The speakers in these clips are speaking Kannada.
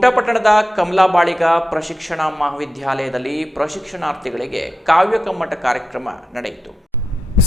ಕುಮಟಾ ಪಟ್ಟಣದ ಕಮಲಾ ಬಾಳಿಗ ಪ್ರಶಿಕ್ಷಣ ಮಹಾವಿದ್ಯಾಲಯದಲ್ಲಿ ಪ್ರಶಿಕ್ಷಣಾರ್ಥಿಗಳಿಗೆ ಕಾವ್ಯ ಕಮ್ಮಟ ಕಾರ್ಯಕ್ರಮ ನಡೆಯಿತು.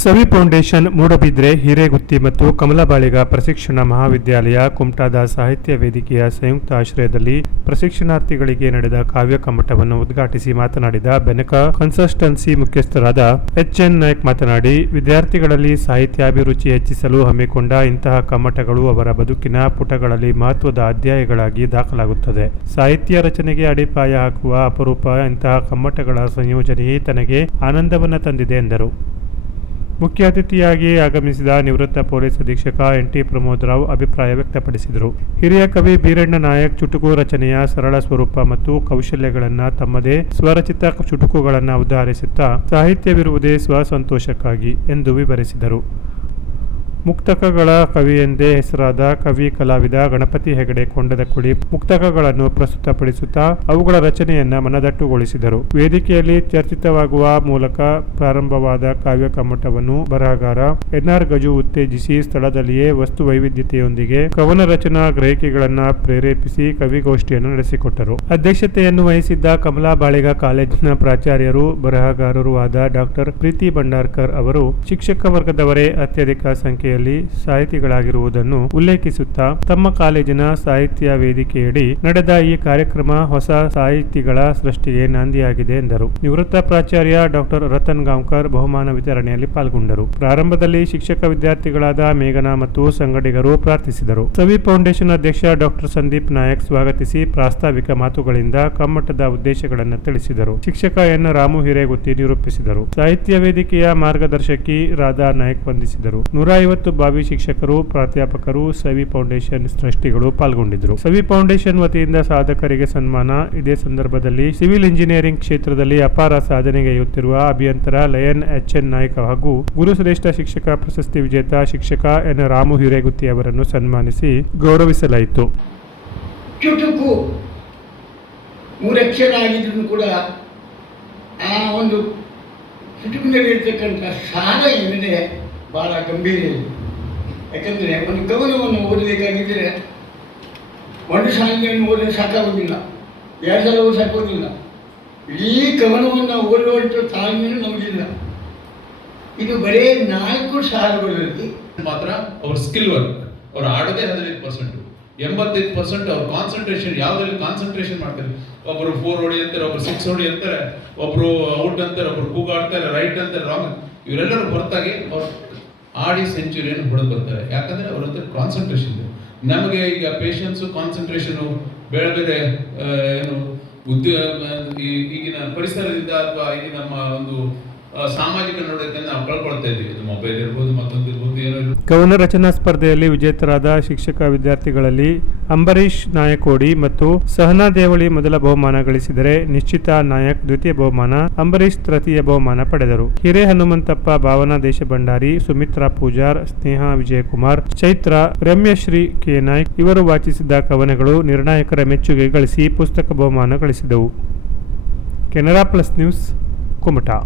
ಸವಿ ಫೌಂಡೇಶನ್ ಮೂಡಬಿದ್ರೆ ಹಿರೇಗುತ್ತಿ ಮತ್ತು ಕಮಲಬಾಳಿಗ ಪ್ರಶಿಕ್ಷಣ ಮಹಾವಿದ್ಯಾಲಯ, ಕುಮಟಾದ ಸಾಹಿತ್ಯ ವೇದಿಕೆಯ ಸಂಯುಕ್ತ ಆಶ್ರಯದಲ್ಲಿ ಪ್ರಶಿಕ್ಷಣಾರ್ಥಿಗಳಿಗೆ ನಡೆದ ಕಾವ್ಯ ಕಮ್ಮಟವನ್ನು ಉದ್ಘಾಟಿಸಿ ಮಾತನಾಡಿದ ಬೆನಕ ಕನ್ಸಲ್ಟೆನ್ಸಿ ಮುಖ್ಯಸ್ಥರಾದ ಎಚ್ ಎನ್ ನಾಯ್ಕ್ ಮಾತನಾಡಿ, ವಿದ್ಯಾರ್ಥಿಗಳಲ್ಲಿ ಸಾಹಿತ್ಯಾಭಿರುಚಿ ಹೆಚ್ಚಿಸಲು ಹಮ್ಮಿಕೊಂಡ ಇಂತಹ ಕಮ್ಮಟಗಳು ಅವರ ಬದುಕಿನ ಪುಟಗಳಲ್ಲಿ ಮಹತ್ವದ ಅಧ್ಯಾಯಗಳಾಗಿ ದಾಖಲಾಗುತ್ತದೆ. ಸಾಹಿತ್ಯ ರಚನೆಗೆ ಅಡಿಪಾಯ ಹಾಕುವ ಅಪರೂಪ ಇಂತಹ ಕಮ್ಮಟಗಳ ಸಂಯೋಜನೆಯೇ ತನಗೆ ಆನಂದವನ್ನು ತಂದಿದೆ ಎಂದರು. ಮುಖ್ಯ ಅತಿಥಿಯಾಗಿ ಆಗಮಿಸಿದ ನಿವೃತ್ತ ಪೊಲೀಸ್ ಅಧೀಕ್ಷಕ ಎನ್ ಟಿ ಪ್ರಮೋದ್ ರಾವ್ ಅಭಿಪ್ರಾಯ ವ್ಯಕ್ತಪಡಿಸಿದರು. ಹಿರಿಯ ಕವಿ ಬೀರಣ್ಣ ನಾಯಕ್ ಚುಟುಕು ರಚನೆಯ ಸರಳ ಸ್ವರೂಪ ಮತ್ತು ಕೌಶಲ್ಯಗಳನ್ನು ತಮ್ಮದೇ ಸ್ವರಚಿತ ಚುಟುಕುಗಳನ್ನು ಉದಾಹರಿಸುತ್ತಾ ಸಾಹಿತ್ಯವಿರುವುದೇ ಸ್ವಸಂತೋಷಕ್ಕಾಗಿ ಎಂದು ವಿವರಿಸಿದರು. ಮುಕ್ತಕಗಳ ಕವಿ ಎಂದೇ ಹೆಸರಾದ ಕವಿ ಕಲಾವಿದ ಗಣಪತಿ ಹೆಗಡೆ ಕೊಂಡದಕುಳಿ ಮುಕ್ತಕಗಳನ್ನು ಪ್ರಸ್ತುತಪಡಿಸುತ್ತಾ ಅವುಗಳ ರಚನೆಯನ್ನ ಮನದಟ್ಟುಗೊಳಿಸಿದರು. ವೇದಿಕೆಯಲ್ಲಿ ಚರ್ಚಿತವಾಗುವ ಮೂಲಕ ಪ್ರಾರಂಭವಾದ ಕಾವ್ಯ ಕಮ್ಮಟವನ್ನು ಬರಹಗಾರ ಎನ್ಆರ್ ಗಜು ಉತ್ತೇಜಿಸಿ ಸ್ಥಳದಲ್ಲಿಯೇ ವಸ್ತು ವೈವಿಧ್ಯತೆಯೊಂದಿಗೆ ಕವನ ರಚನಾ ಗ್ರಹಿಕೆಗಳನ್ನ ಪ್ರೇರೇಪಿಸಿ ಕವಿಗೋಷ್ಠಿಯನ್ನು ನಡೆಸಿಕೊಟ್ಟರು. ಅಧ್ಯಕ್ಷತೆಯನ್ನು ವಹಿಸಿದ್ದ ಕಮಲಾ ಬಾಳಿಗ ಕಾಲೇಜಿನ ಪ್ರಾಚಾರ್ಯರು, ಬರಹಗಾರರೂ ಆದ ಡಾಕ್ಟರ್ ಪ್ರೀತಿ ಭಂಡಾರ್ಕರ್ ಅವರು ಶಿಕ್ಷಕ ವರ್ಗದವರೇ ಅತ್ಯಧಿಕ ಸಂಖ್ಯೆಯಲ್ಲಿ ಸಾಹಿತಿಗಳಾಗಿರುವುದನ್ನು ಉಲ್ಲೇಖಿಸುತ್ತಾ ತಮ್ಮ ಕಾಲೇಜಿನ ಸಾಹಿತ್ಯ ವೇದಿಕೆಯಡಿ ನಡೆದ ಈ ಕಾರ್ಯಕ್ರಮ ಹೊಸ ಸಾಹಿತಿಗಳ ಸೃಷ್ಟಿಗೆ ನಾಂದಿಯಾಗಿದೆ ಎಂದರು. ನಿವೃತ್ತ ಪ್ರಾಚಾರ್ಯ ಡಾಕ್ಟರ್ ರತನ್ ಗಾಂವ್ಕರ್ ಬಹುಮಾನ ವಿತರಣೆಯಲ್ಲಿ ಪಾಲ್ಗೊಂಡರು. ಪ್ರಾರಂಭದಲ್ಲಿ ಶಿಕ್ಷಕ ವಿದ್ಯಾರ್ಥಿಗಳಾದ ಮೇಘನಾ ಮತ್ತು ಸಂಗಡಿಗರು ಪ್ರಾರ್ಥಿಸಿದರು. ಸವಿ ಫೌಂಡೇಶನ್ ಅಧ್ಯಕ್ಷ ಡಾಕ್ಟರ್ ಸಂದೀಪ್ ನಾಯಕ್ ಸ್ವಾಗತಿಸಿ ಪ್ರಾಸ್ತಾವಿಕ ಮಾತುಗಳಿಂದ ಕಮ್ಮಟದ ಉದ್ದೇಶಗಳನ್ನು ತಿಳಿಸಿದರು. ಶಿಕ್ಷಕ ಎನ್. ರಾಮು ಹಿರೇಗುತ್ತಿ ನಿರೂಪಿಸಿದರು. ಸಾಹಿತ್ಯ ವೇದಿಕೆಯ ಮಾರ್ಗದರ್ಶಕಿ ರಾಧಾ ನಾಯಕ್ ವಂದಿಸಿದರು. ನೂರ ಭಾವಿ ಶಿಕ್ಷಕರು, ಪ್ರಾಧ್ಯಾಪಕರು, ಸವಿ ಫೌಂಡೇಶನ್ ಟ್ರಸ್ಟಿಗಳು ಪಾಲ್ಗೊಂಡಿದ್ದರು. ಸವಿ ಫೌಂಡೇಶನ್ ವತಿಯಿಂದ ಸಾಧಕರಿಗೆ ಸನ್ಮಾನ. ಇದೇ ಸಂದರ್ಭದಲ್ಲಿ ಸಿವಿಲ್ ಇಂಜಿನಿಯರಿಂಗ್ ಕ್ಷೇತ್ರದಲ್ಲಿ ಅಪಾರ ಸಾಧನೆಗೈಯುತ್ತಿರುವ ಅಭಿಯಂತರ ಲಯನ್ ಎಚ್ ಎನ್ ನಾಯ್ಕ ಹಾಗೂ ಗುರುಶ್ರೇಷ್ಠ ಶಿಕ್ಷಕ ಪ್ರಶಸ್ತಿ ವಿಜೇತ ಶಿಕ್ಷಕ ಎನ್ ರಾಮು ಹಿರೇಗುತ್ತಿ ಅವರನ್ನು ಸನ್ಮಾನಿಸಿ ಗೌರವಿಸಲಾಯಿತು. ಚುಟುಕು ಕೂಡ ಆ ಒಂದು ಚುಟುಕಿನಲ್ಲಿರ್ತಕ್ಕಂಥ ಸಾರ ಏನಿದೆ ಭಾಳ ಗಂಭೀರ. ಯಾಕಂದರೆ ಒಂದು ಕವನವನ್ನು ಓದಬೇಕಾಗಿದ್ದರೆ ಒಂದು ಸಾಲಿನಲ್ಲಿ ಓದಲು ಸಾಕಾಗೋದಿಲ್ಲ ಎರಡು ಸಲ ಓದಿ ಸಾಕೋದಿಲ್ಲ ಇಡೀ ಕವನವನ್ನು ಓದುವಂಥ ತಾಳ್ಮೆಯೂ ನಮಗಿಲ್ಲ. ಇದು ಬರೀ ನಾಲ್ಕು ಸಾಲುಗಳಲ್ಲಿ ಮಾತ್ರ ಅವ್ರ ಸ್ಕಿಲ್ ವರ್ಕ್ ಅವ್ರು ಆಡೋದೇ ಹದಿನೈದು ಪರ್ಸೆಂಟ್ ಎಂಬತ್ತೈದು ಪರ್ಸೆಂಟ್ ಅವ್ರ ಕಾನ್ಸಂಟ್ರೇಷನ್ ಯಾವುದ್ರಲ್ಲಿ ಕಾನ್ಸಂಟ್ರೇಷನ್ ಮಾಡ್ತಾರೆ? ಒಬ್ಬರು ಫೋರ್ ಹೊಡಿ ಅಂತಾರೆ, ಒಬ್ರು ಸಿಕ್ಸ್ ಹೊಡಿ ಅಂತಾರೆ, ಒಬ್ರು ಔಟ್ ಅಂತಾರೆ, ಒಬ್ರು ಕೂಗಾಡ್ತಾರೆ ರೈಟ್ ಅಂತಾರೆ ರಾಂಗ್ ಇವರೆಲ್ಲರೂ ಹೊರತಾಗಿ ಅವ್ರು ಆಡಿ ಸೆಂಚುರಿಯನ್ನು ಹೊಡೆದು ಬರ್ತಾರೆ ಯಾಕಂದ್ರೆ ಅವ್ರ ಹತ್ರ ಕಾನ್ಸಂಟ್ರೇಷನ್ ಇದೆ. ನಮಗೆ ಈಗ ಪೇಷನ್ಸು ಕಾನ್ಸಂಟ್ರೇಷನು ಬೇರೆ ಬೇರೆ ಏನು ಉದ್ಯೋಗ ಈಗಿನ ಪರಿಸರದಿಂದ ಅಥವಾ ಈಗಿನ ನಮ್ಮ ಒಂದು ಸಾಮಾಜಿಕ ನಾವು ಮೊಬೈಲ್ ಇರ್ಬೋದು, ಮತ್ತೊಂದು ಇರ್ಬೋದು, ಏನೋ ಕವನ ರಚನಾ ಸ್ಪರ್ಧೆಯಲ್ಲಿ ವಿಜೇತರಾದ ಶಿಕ್ಷಕ ವಿದ್ಯಾರ್ಥಿಗಳಲ್ಲಿ ಅಂಬರೀಶ್ ನಾಯಕೋಡಿ ಮತ್ತು ಸಹನಾ ದೇವಳಿ ಮೊದಲ ಬಹುಮಾನ ಗಳಿಸಿದರೆ ನಿಶ್ಚಿತ ನಾಯಕ್ ದ್ವಿತೀಯ ಬಹುಮಾನ ಅಂಬರೀಶ್ ತೃತೀಯ ಬಹುಮಾನ ಪಡೆದರು. ಹಿರೇ ಹನುಮಂತಪ್ಪ, ಭಾವನಾ ದೇಶಭಂಡಾರಿ, ಸುಮಿತ್ರಾ ಪೂಜಾರ್, ಸ್ನೇಹ ವಿಜಯಕುಮಾರ್, ಚೈತ್ರ, ರಮ್ಯಶ್ರೀ ಕೆ ನಾಯ್ಕ್ ಇವರು ವಾಚಿಸಿದ ಕವನಗಳು ನಿರ್ಣಾಯಕರ ಮೆಚ್ಚುಗೆ ಗಳಿಸಿ ಪುಸ್ತಕ ಬಹುಮಾನ ಗಳಿಸಿದವು. Canara plus news, Kumta.